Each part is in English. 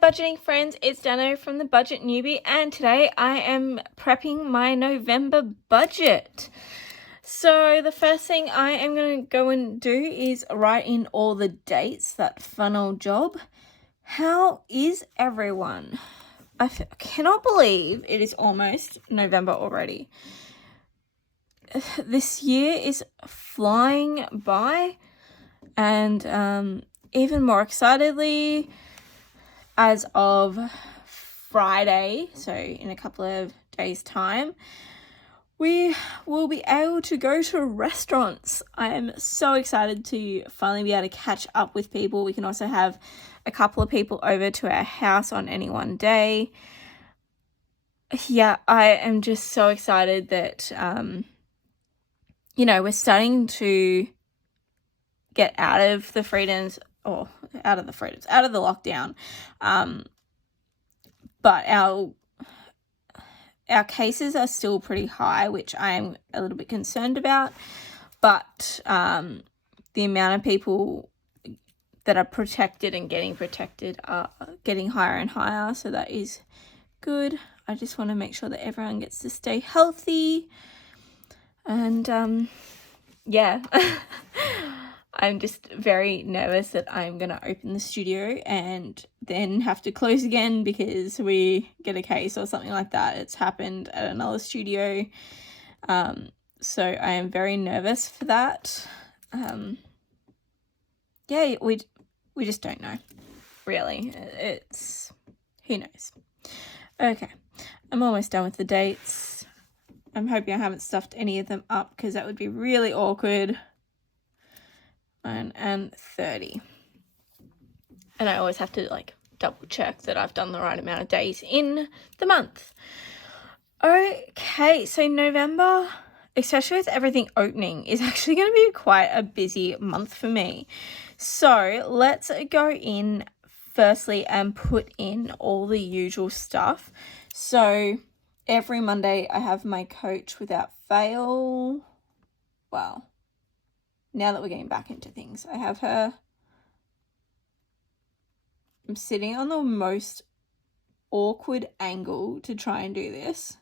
budgeting friends, it's Dano from the Budget Newbie, and today I am prepping my November budget. So the first thing I am going to go and do is write in all the dates, that fun old job. How is everyone? I cannot believe it is almost November already. This year is flying by, and even more excitedly, as of Friday, so in a couple of days' time, we will be able to go to restaurants. I am so excited to finally be able to catch up with people. We can also have a couple of people over to our house on any one day. Yeah, I am just so excited that, we're starting to get out of the lockdown. But our cases are still pretty high, which I am a little bit concerned about. But the amount of people that are protected and getting protected are getting higher and higher, so that is good. I just want to make sure that everyone gets to stay healthy. And yeah. I'm just very nervous that I'm going to open the studio and then have to close again because we get a case or something like that. It's happened at another studio. So I am very nervous for that. Yeah, we just don't know, really. Who knows? Okay, I'm almost done with the dates. I'm hoping I haven't stuffed any of them up because that would be really awkward. 9 and 30. And I always have to double check that I've done the right amount of days in the month. Okay, so November, especially with everything opening, is actually going to be quite a busy month for me. So let's go in firstly and put in all the usual stuff. So every Monday I have my coach without fail. Wow. Now that we're getting back into things, I have her. I'm sitting on the most awkward angle to try and do this.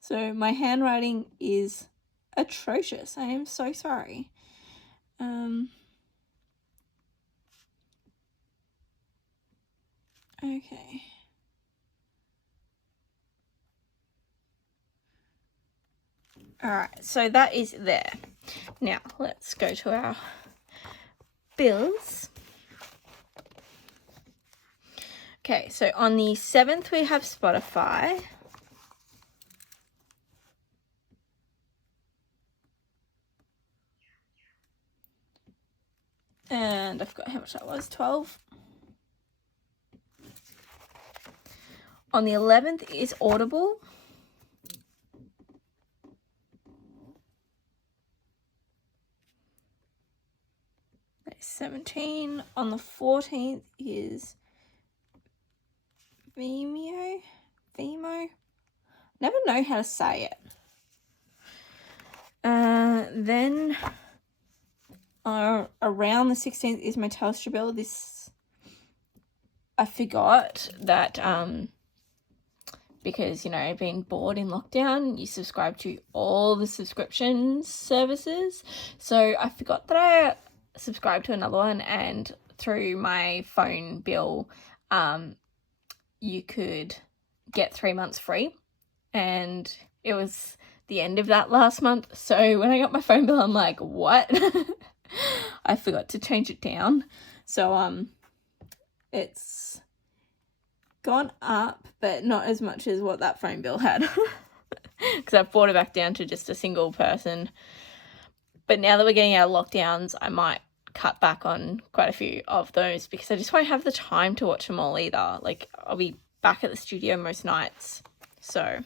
So my handwriting is atrocious. I am so sorry. Okay. All right, so that is there. Now, let's go to our bills. Okay, so on the 7th, we have Spotify. And I forgot how much that was, 12. On the 11th is Audible. That's 17. On the 14th is Vimeo. Never know how to say it. Then around the 16th is my Telstra Bill. I forgot that because being bored in lockdown, you subscribe to all the subscription services. So I forgot that I subscribed to another one, and through my phone bill, you could get 3 months free, and it was the end of that last month. So when I got my phone bill, I'm like, what? I forgot to change it down. So it's gone up, but not as much as what that phone bill had, because I've brought it back down to just a single person. But now that we're getting out of lockdowns, I might cut back on quite a few of those because I just won't have the time to watch them all either. I'll be back at the studio most nights. So,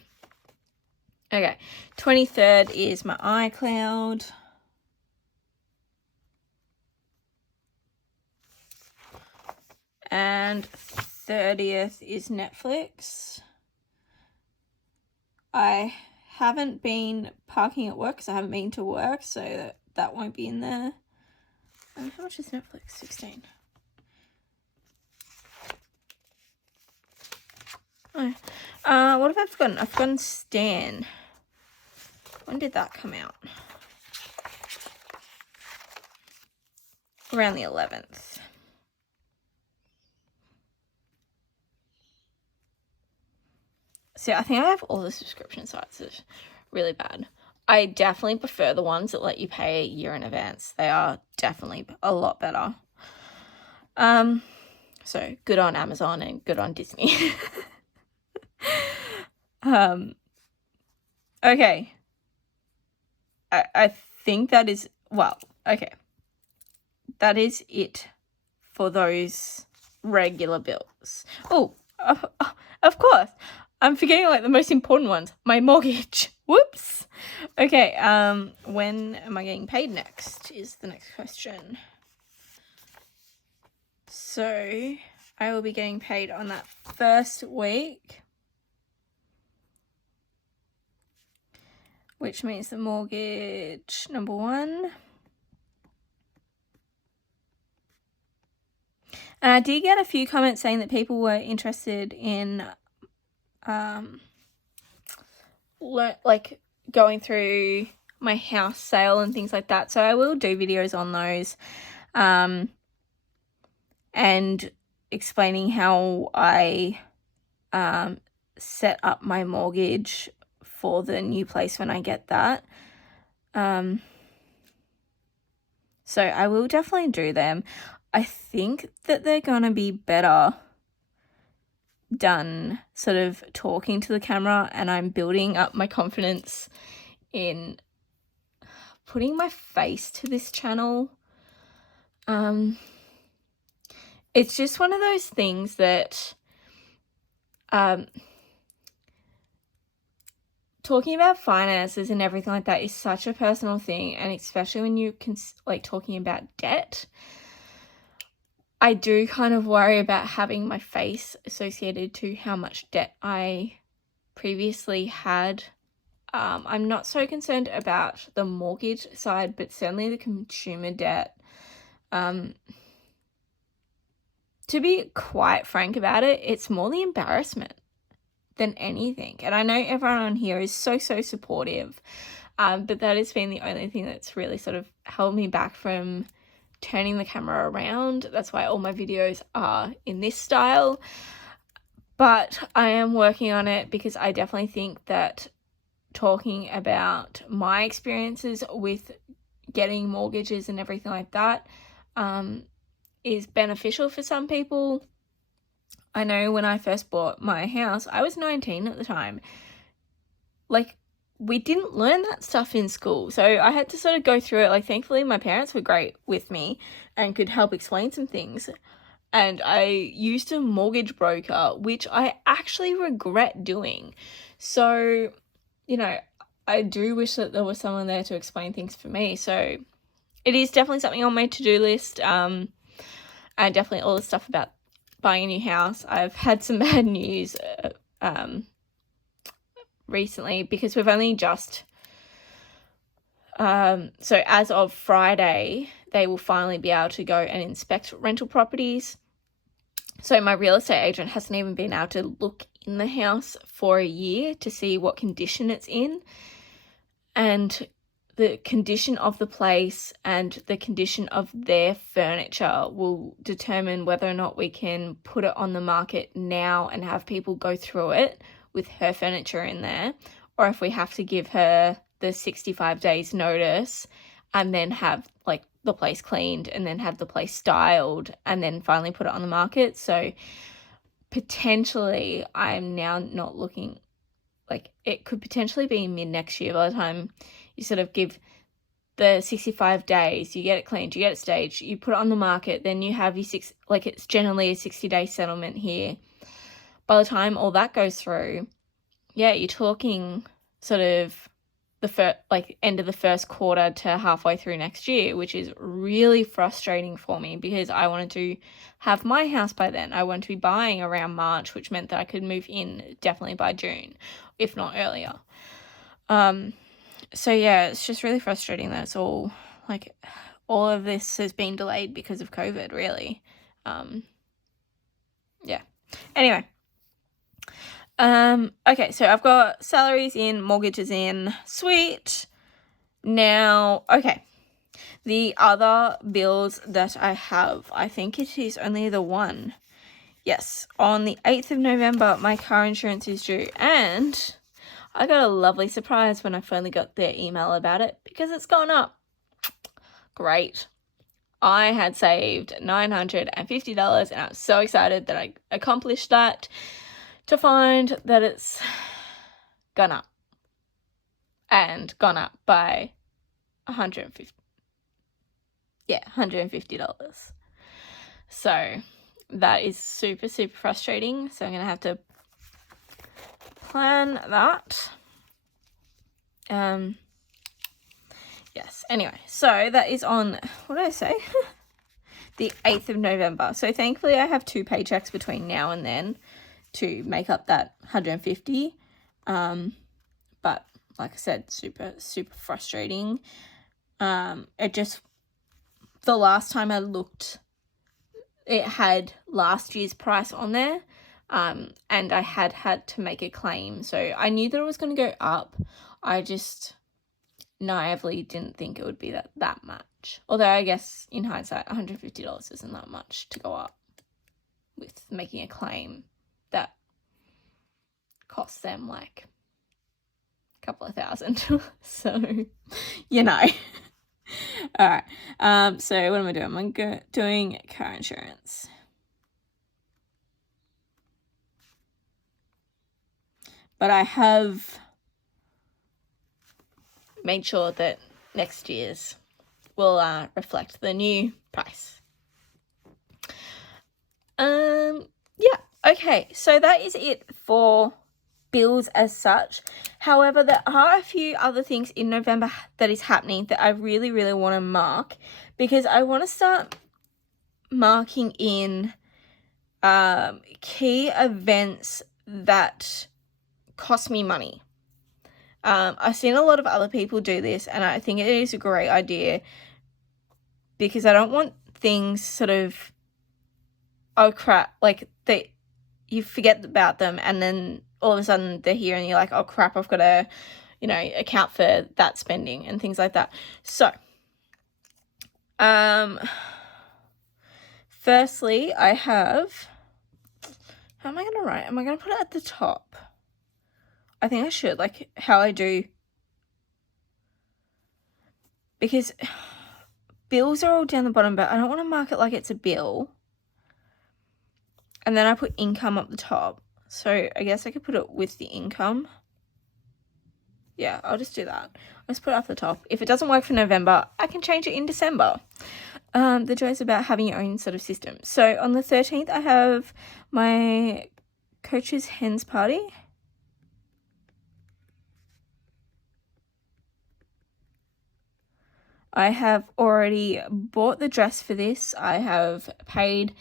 okay. 23rd is my iCloud. And 30th is Netflix. I haven't been parking at work because I haven't been to work, so that won't be in there. How much is Netflix? 16. What have I forgotten? I've forgotten Stan. When did that come out? Around the 11th. So I think I have all the subscription sites. It's really bad. I definitely prefer the ones that let you pay a year in advance. They are definitely a lot better. So good on Amazon and good on Disney. Okay. I think that is, well, okay. That is it for those regular bills. Oh, of course. I'm forgetting like the most important ones. My mortgage. Whoops. Okay, when am I getting paid next is the next question. So I will be getting paid on that first week, which means the mortgage number 1. And I did get a few comments saying that people were interested in like going through my house sale and things like that. So I will do videos on those and explaining how I set up my mortgage for the new place when I get that. So I will definitely do them. I think that they're gonna be better done sort of talking to the camera, and I'm building up my confidence in putting my face to this channel. It's just one of those things that talking about finances and everything like that is such a personal thing, and especially when you can like talking about debt, I do kind of worry about having my face associated to how much debt I previously had. I'm not so concerned about the mortgage side, but certainly the consumer debt. To be quite frank about it, it's more the embarrassment than anything. And I know everyone on here is so supportive, but that has been the only thing that's really sort of held me back from turning the camera around. That's why all my videos are in this style. But I am working on it because I definitely think that talking about my experiences with getting mortgages and everything like that is beneficial for some people. I know when I first bought my house, I was 19 at the time. Like, we didn't learn that stuff in school, so I had to sort of go through it. Like, thankfully my parents were great with me and could help explain some things, and I used a mortgage broker, which I actually regret doing. So, you know, I do wish that there was someone there to explain things for me. So it is definitely something on my to-do list, and definitely all the stuff about buying a new house. I've had some bad news recently because we've only just so as of Friday they will finally be able to go and inspect rental properties. So my real estate agent hasn't even been able to look in the house for a year to see what condition it's in, and the condition of the place and the condition of their furniture will determine whether or not we can put it on the market now and have people go through it with her furniture in there, or if we have to give her the 65 days notice and then have like the place cleaned and then have the place styled and then finally put it on the market. So potentially I'm now not looking, like it could potentially be mid next year by the time you sort of give the 65 days, you get it cleaned, you get it staged, you put it on the market, then you have your it's generally a 60-day settlement here. By the time all that goes through, yeah, you're talking sort of the end of the first quarter to halfway through next year, which is really frustrating for me because I wanted to have my house by then. I wanted to be buying around March, which meant that I could move in definitely by June, if not earlier. So yeah, it's just really frustrating that it's all of this has been delayed because of COVID, really. Yeah. Anyway, Okay, so I've got salaries in, mortgages in, sweet. Now, okay, the other bills that I have, I think it is only the one. Yes, on the 8th of November, my car insurance is due, and I got a lovely surprise when I finally got their email about it, because it's gone up. Great. I had saved $950, and I was so excited that I accomplished that, to find that it's gone up, and gone up by $150. Yeah, $150. So that is super, super frustrating. So I'm going to have to plan that. Yes, anyway, so that is on, what did I say? The 8th of November. So thankfully I have 2 paychecks between now and then to make up that 150. But like I said, super, super frustrating. It just, the last time I looked, it had last year's price on there, and I had to make a claim. So I knew that it was going to go up. I just naively didn't think it would be that much. Although I guess in hindsight, $150 isn't that much to go up with making a claim that costs them like a couple of thousand. So, you know. All right. So what am I doing? I'm doing car insurance. But I have made sure that next year's will reflect the new price. Yeah. Okay. So that is it for bills as such. However, there are a few other things in November that is happening that I really, really want to mark, because I want to start marking in key events that cost me money. I've seen a lot of other people do this, and I think it is a great idea, because I don't want things sort of, oh crap, like you forget about them, and then all of a sudden they're here and you're like, oh crap, I've got to, account for that spending and things like that. So, firstly, I have, how am I going to write? Am I going to put it at the top? I think I should, like how I do, because bills are all down the bottom, but I don't want to mark it like it's a bill. And then I put income up the top. So I guess I could put it with the income. Yeah, I'll just do that. I'll just put it up the top. If it doesn't work for November, I can change it in December. The joy is about having your own sort of system. So on the 13th, I have my coach's hens party. I have already bought the dress for this. I have paid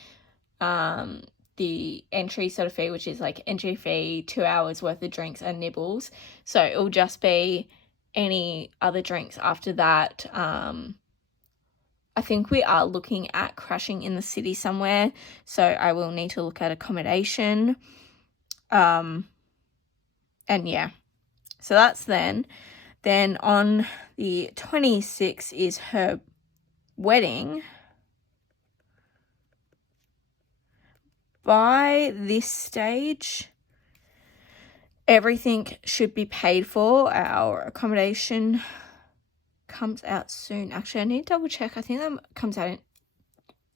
the entry sort of fee, which is like entry fee, 2 hours worth of drinks and nibbles. So it will just be any other drinks after that. I think we are looking at crashing in the city somewhere, so I will need to look at accommodation. And yeah, so that's then. Then on the 26th is her wedding. By this stage, everything should be paid for. Our accommodation comes out soon. Actually, I need to double check. I think that comes out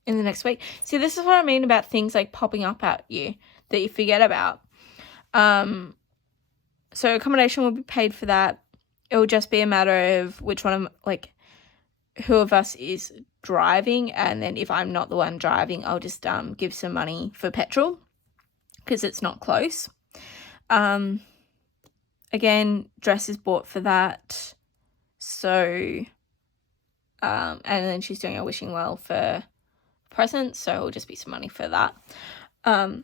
in the next week. See, this is what I mean about things like popping up at you that you forget about. So accommodation will be paid for that. It will just be a matter of which one of, like, who of us is driving, and then if I'm not the one driving, I'll just give some money for petrol, because it's not close. Again, dress is bought for that. So, and then she's doing a wishing well for presents, so it'll just be some money for that. So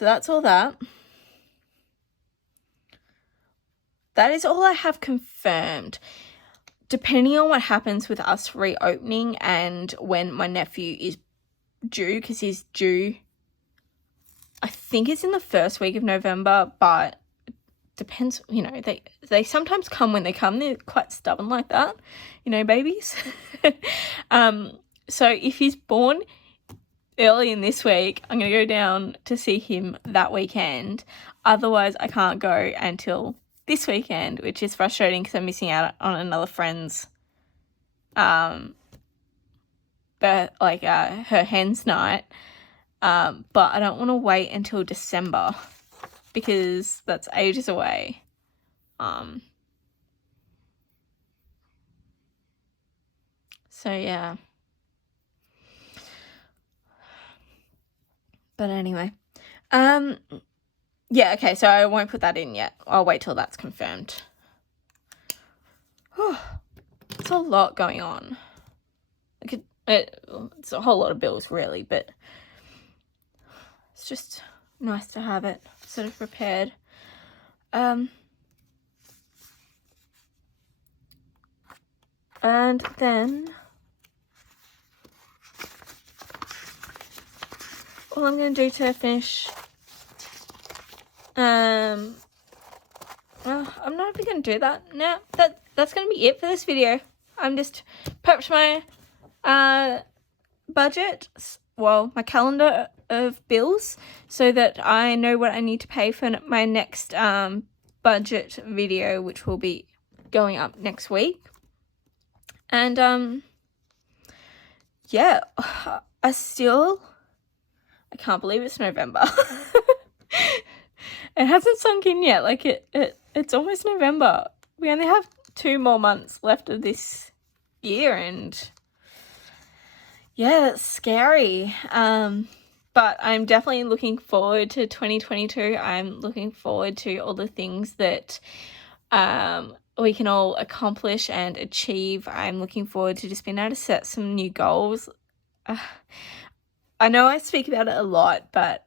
that's all that. That is all I have confirmed. Depending on what happens with us reopening and when my nephew is due, because he's due I think it's in the first week of November, but depends, they sometimes come when they come. They're quite stubborn like that, babies. So if he's born early in this week, I'm going to go down to see him that weekend. Otherwise, I can't go until this weekend, which is frustrating because I'm missing out on another friend's her hen's night. But I don't want to wait until December because that's ages away. So yeah. But anyway, yeah, okay, so I won't put that in yet. I'll wait till that's confirmed. It's a lot going on. It's a whole lot of bills, really, but it's just nice to have it sort of prepared. And then all I'm going to do to finish, well, I'm not even going to do that now. That's going to be it for this video. I'm just prepped my budget, well, my calendar of bills, so that I know what I need to pay for my next budget video, which will be going up next week. And yeah, I can't believe it's November. It hasn't sunk in yet. Like it's almost November. We only have 2 more months left of this year, and yeah, that's scary. But I'm definitely looking forward to 2022. I'm looking forward to all the things that we can all accomplish and achieve. I'm looking forward to just being able to set some new goals. I know I speak about it a lot, but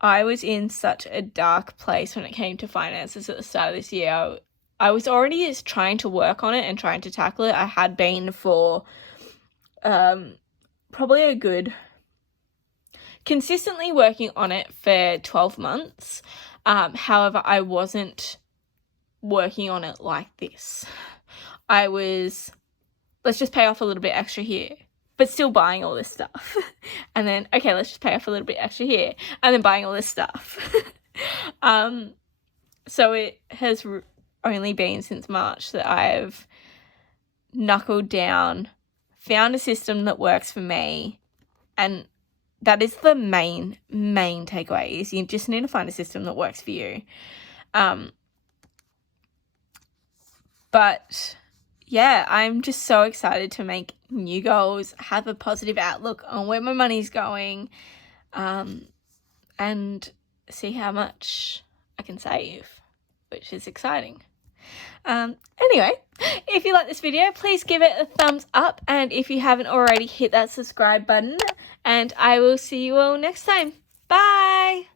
I was in such a dark place when it came to finances at the start of this year. I was already just trying to work on it and trying to tackle it. I had been for probably a good, consistently working on it for 12 months. However, I wasn't working on it like this. I was, let's just pay off a little bit extra here, but still buying all this stuff. And then, okay, let's just pay off a little bit extra here, and then buying all this stuff. So it has only been since March that I've knuckled down, found a system that works for me, and that is the main takeaway, is you just need to find a system that works for you. But yeah, I'm just so excited to make new goals, have a positive outlook on where my money's going, and see how much I can save, which is exciting. Anyway, if you like this video, please give it a thumbs up, and if you haven't already, hit that subscribe button, and I will see you all next time. Bye!